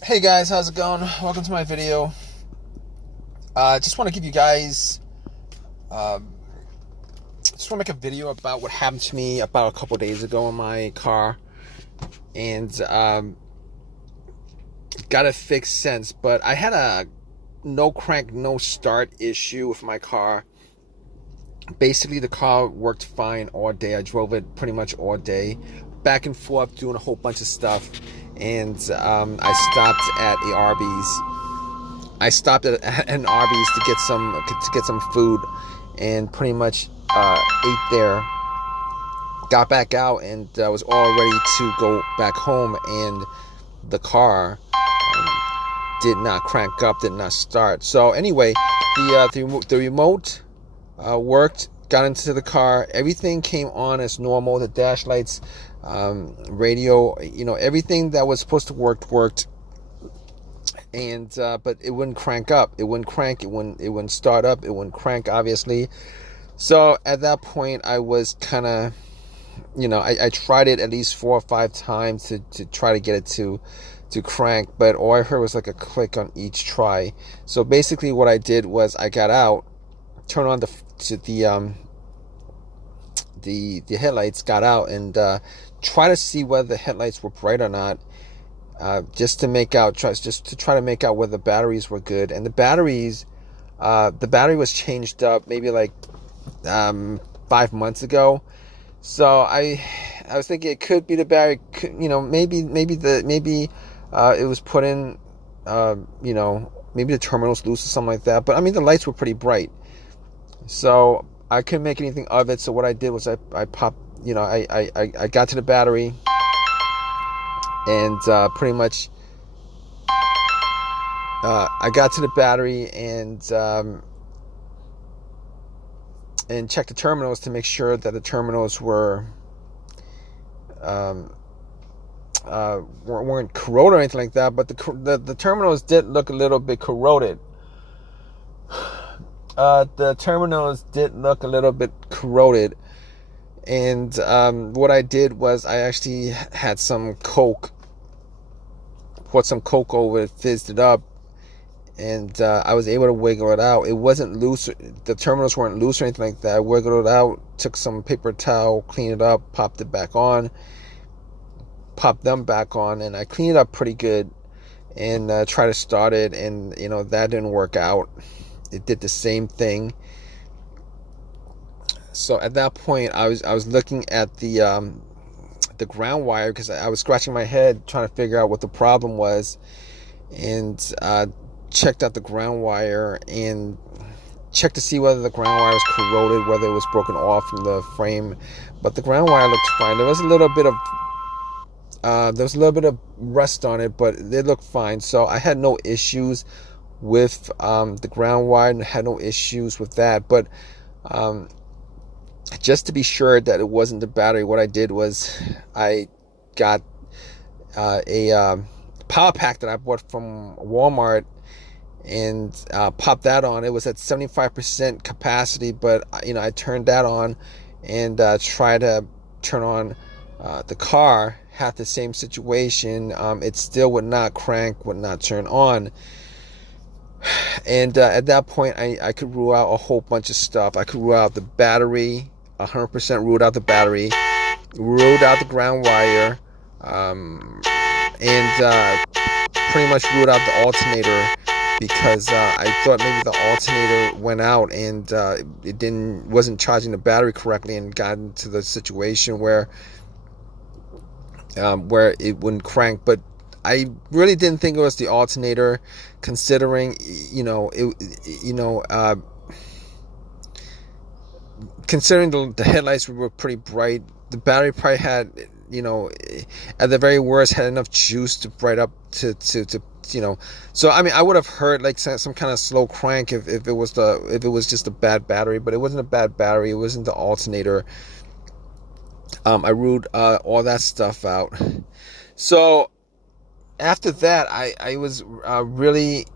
Hey guys, how's it going? Welcome to my video. Just want to give you guys, um, just want to make a video about what happened to me about a couple days ago in my car, and got it fixed since. But I had a no crank, no start issue with my car. Basically, the car worked fine all day. I drove it pretty much all day, back and forth, doing a whole bunch of stuff, and I stopped at a Arby's. I stopped at an Arby's to get some food, and pretty much ate there. Got back out and was all ready to go back home, and the car did not crank up, did not start. So anyway, the remote worked. Got into the car. Everything came on as normal. The dash lights, radio, everything that was supposed to worked. And but it wouldn't crank up. It wouldn't crank. It wouldn't start up. It wouldn't crank, obviously. So at that point, I was kind of, I tried it at least 4 or 5 times to try to get it to crank, but all I heard was like a click on each try. So basically, what I did was I got out, turned on the headlights, got out, and try to see whether the headlights were bright or not. Just to try to make out whether the batteries were good. And the battery was changed up maybe like 5 months ago. So I was thinking it could be the battery. Maybe it was put in. Maybe the terminal's loose or something like that. But I mean, the lights were pretty bright, so I couldn't make anything of it. So what I did was I popped. I got to the battery, and pretty much I got to the battery and checked the terminals to make sure that the terminals weren't corroded or anything like that. But the terminals did look a little bit corroded. The terminals did look a little bit corroded. And what I did was I actually had some Coke, poured some Coke over it, fizzed it up, and I was able to wiggle it out. It wasn't loose. The terminals weren't loose or anything like that. I wiggled it out, took some paper towel, cleaned it up, popped them back on, and I cleaned it up pretty good, and tried to start it, and that didn't work out. It did the same thing. So at that point, I was looking at the ground wire, because I was scratching my head trying to figure out what the problem was, and checked out the ground wire and checked to see whether the ground wire was corroded, whether it was broken off from the frame. But the ground wire looked fine. There was a little bit of rust on it, but it looked fine. So I had no issues with the ground wire, and had no issues with that. But just to be sure that it wasn't the battery, what I did was I got a power pack that I bought from Walmart, and popped that on. It was at 75% capacity, but I turned that on and tried to turn on the car. Had the same situation. It still would not crank, would not turn on. And at that point, I could rule out a whole bunch of stuff. I could rule out the battery, 100% ruled out the battery, ruled out the ground wire, and pretty much ruled out the alternator, because I thought maybe the alternator went out and it wasn't charging the battery correctly, and got into the situation where it wouldn't crank. But I really didn't think it was the alternator, considering considering the headlights were pretty bright. The battery probably had, at the very worst, had enough juice to bright up to so I mean, I would have heard like some kind of slow crank if it was just a bad battery. But it wasn't a bad battery. It wasn't the alternator. I ruled all that stuff out. So after that, I was really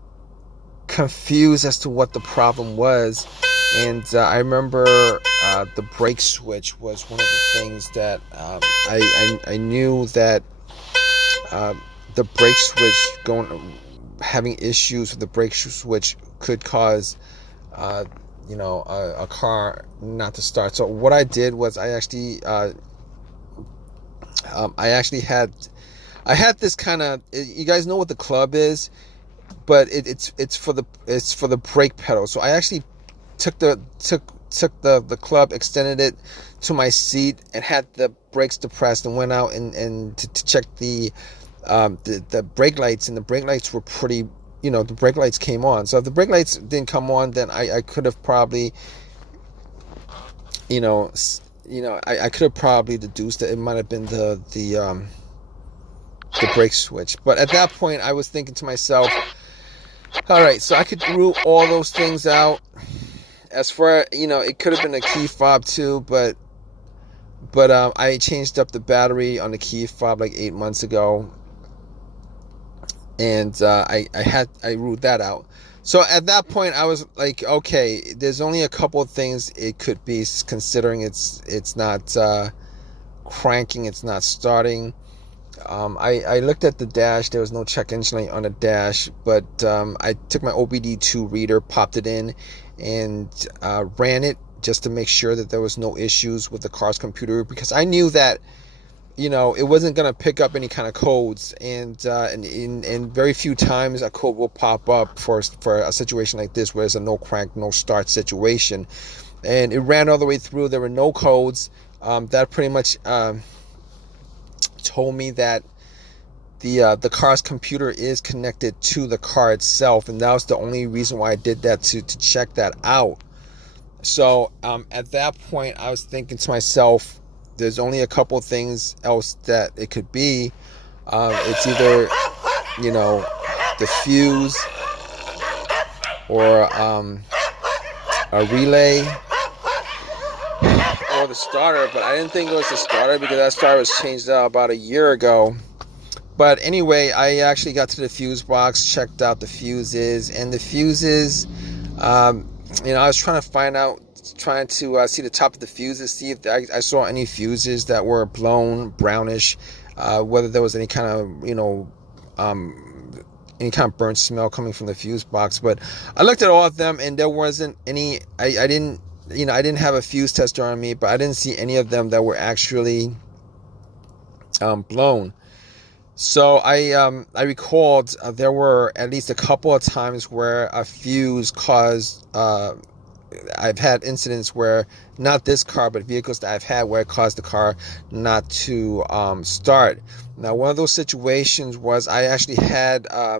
confused as to what the problem was. And I remember the brake switch was one of the things that I knew that the brake switch having issues with the brake switch could cause a car not to start. So what I did was I actually had this kind of, you guys know what the club is, but it's for the brake pedal. So I actually took the club, extended it to my seat, and had the brakes depressed, and went out and to check the brake lights, and the brake lights were pretty, the brake lights came on. So if the brake lights didn't come on, then I could have probably, I could have probably deduced that it might have been the brake switch. But at that point, I was thinking to myself, all right, so I could rule all those things out. As far, it could have been a key fob too, but I changed up the battery on the key fob like 8 months ago, and I ruled that out. So at that point, I was like, okay, there's only a couple of things it could be, considering it's not cranking, it's not starting. I looked at the dash. There was no check engine light on the dash, but I took my OBD2 reader, popped it in, and ran it just to make sure that there was no issues with the car's computer, because I knew that it wasn't going to pick up any kind of codes, and very few times a code will pop up for a situation like this where it's a no crank, no start situation. And it ran all the way through. There were no codes. That pretty much told me that the car's computer is connected to the car itself, and that was the only reason why I did that, to check that out. So at that point, I was thinking to myself, there's only a couple of things else that it could be. It's either the fuse, or a relay, or the starter. But I didn't think it was the starter, because that starter was changed out about a year ago. But anyway, I actually got to the fuse box, checked out the fuses, and the fuses, I was trying to see the top of the fuses, see if I saw any fuses that were blown, brownish, whether there was any kind of, any kind of burnt smell coming from the fuse box. But I looked at all of them, and there wasn't any. I didn't have a fuse tester on me, but I didn't see any of them that were actually blown. So I recalled there were at least a couple of times where a fuse caused. I've had incidents where, not this car, but vehicles that I've had, where it caused the car not to start. Now, one of those situations was I actually had, I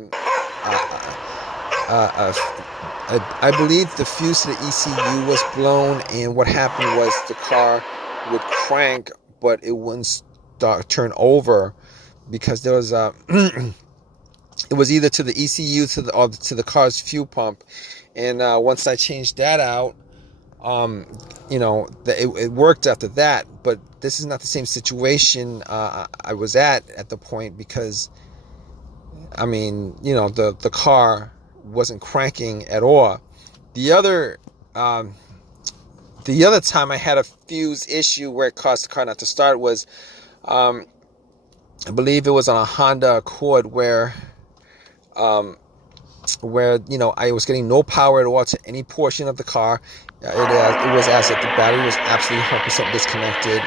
believe the fuse to the ECU was blown, and what happened was the car would crank, but it wouldn't turn over, because there was it was either to the ECU or to the car's fuel pump. And once I changed that out, it worked after that. But this is not the same situation I was at the point, because, the car wasn't cranking at all. The other time I had a fuse issue where it caused the car not to start was, I believe it was on a Honda Accord, where I was getting no power at all to any portion of the car. It was as if the battery was absolutely 100% disconnected,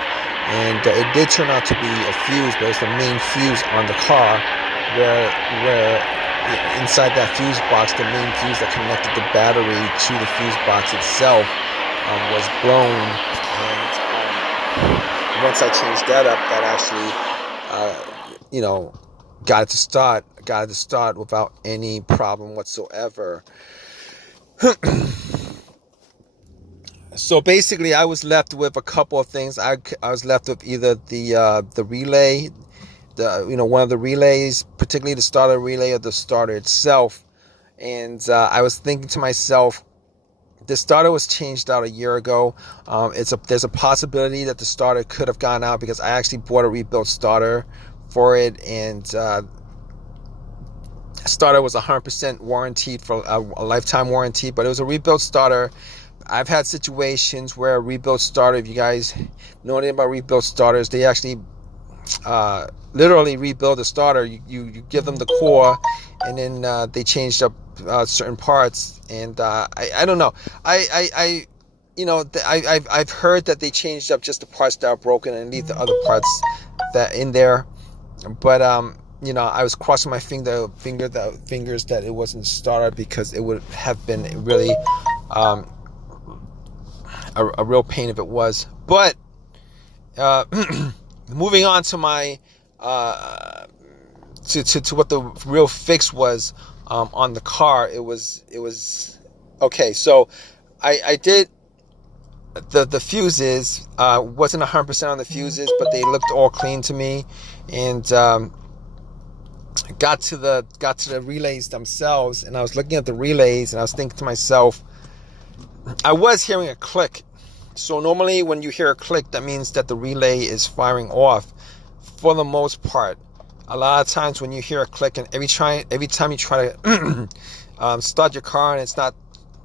and it did turn out to be a fuse, but it's the main fuse on the car, where inside that fuse box, the main fuse that connected the battery to the fuse box itself was blown. And once I changed that up, that actually got it to start without any problem whatsoever. So basically, I was left with a couple of things. I was left with either the relay, one of the relays, particularly the starter relay, or the starter itself. And I was thinking to myself, the starter was changed out a year ago. There's a possibility that the starter could have gone out, because I actually bought a rebuilt starter for it, and starter was 100% warranted, for a lifetime warranty, but it was a rebuilt starter. I've had situations where a rebuilt starter, if you guys know anything about rebuilt starters, they actually literally rebuild the starter. You give them the core, and then they changed up certain parts. And I don't know. I I've heard that they changed up just the parts that are broken and leave the other parts that in there. But I was crossing my fingers that it wasn't the starter, because it would have been really a real pain if it was. But moving on to my to what the real fix was on the car. It was okay. So I did the fuses. Wasn't 100% on the fuses, but they looked all clean to me. And got to the relays themselves, and I was looking at the relays, and I was thinking to myself, I was hearing a click. So normally when you hear a click, that means that the relay is firing off. For the most part, a lot of times when you hear a click, and every time you try to start your car and it's not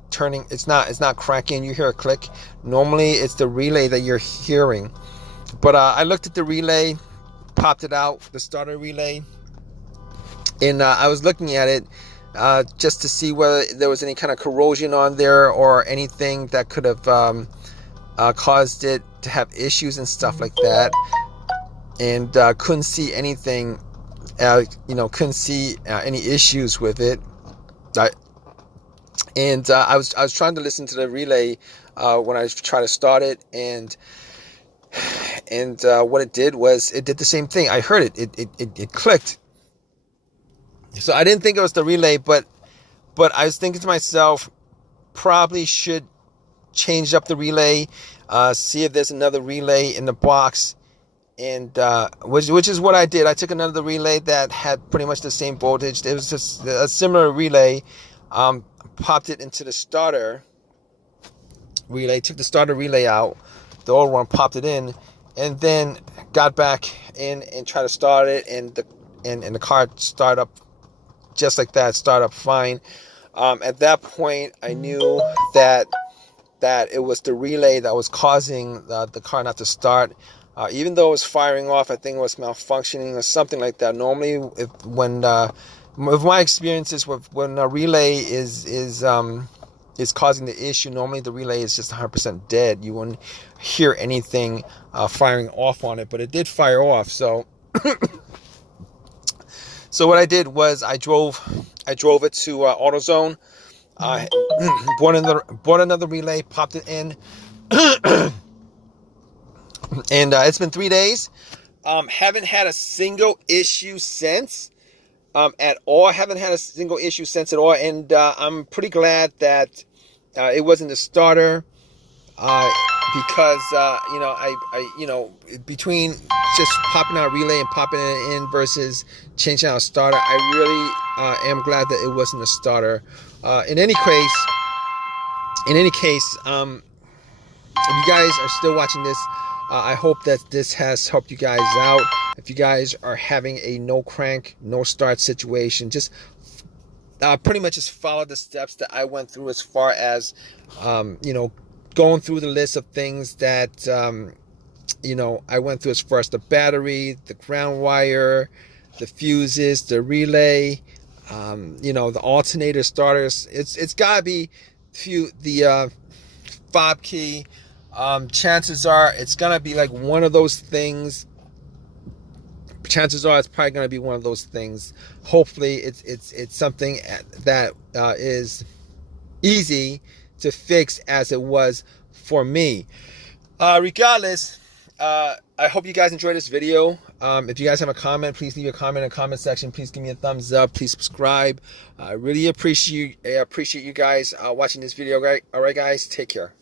turning, it's not cranking, you hear a click, normally it's the relay that you're hearing. But I looked at the relay, popped it out, the starter relay, and I was looking at it just to see whether there was any kind of corrosion on there or anything that could have caused it to have issues and stuff like that. And couldn't see anything, couldn't see any issues with it. I was trying to listen to the relay when I tried to start it, and what it did was it did the same thing. I heard it. It clicked. So I didn't think it was the relay, but I was thinking to myself, probably should change up the relay, see if there's another relay in the box, and which is what I did. I took another relay that had pretty much the same voltage. It was just a similar relay. Popped it into the starter relay, took the starter relay out, the old one, popped it in, and then got back in and tried to start it, and the car started up just like that, started up fine. At that point, I knew that it was the relay that was causing the car not to start. Even though it was firing off, I think it was malfunctioning or something like that. Normally, with my experiences, when a relay is causing the issue, normally the relay is just 100% dead. You wouldn't hear anything firing off on it, but it did fire off. So so what I did was I drove it to AutoZone. Bought another relay, popped it in, and it's been 3 days. Haven't had a single issue since. At all. I haven't had a single issue since at all, and I'm pretty glad that it wasn't the starter, because between just popping out a relay and popping it in versus changing out a starter, I really am glad that it wasn't a starter. In any case, if you guys are still watching this, I hope that this has helped you guys out. If you guys are having a no crank, no start situation, just pretty much just follow the steps that I went through, as far as going through the list of things that I went through, as far as the battery, the ground wire, the fuses, the relay, the alternator starters. It's gotta be the fob key. Chances are it's gonna be like one of those things. Chances are it's probably gonna be one of those things. Hopefully it's something that is easy to fix, as it was for me. Regardless, I hope you guys enjoyed this video. If you guys have a comment, please leave a comment in the comment section. Please give me a thumbs up. Please subscribe. I really appreciate you guys watching this video. All right, guys, take care.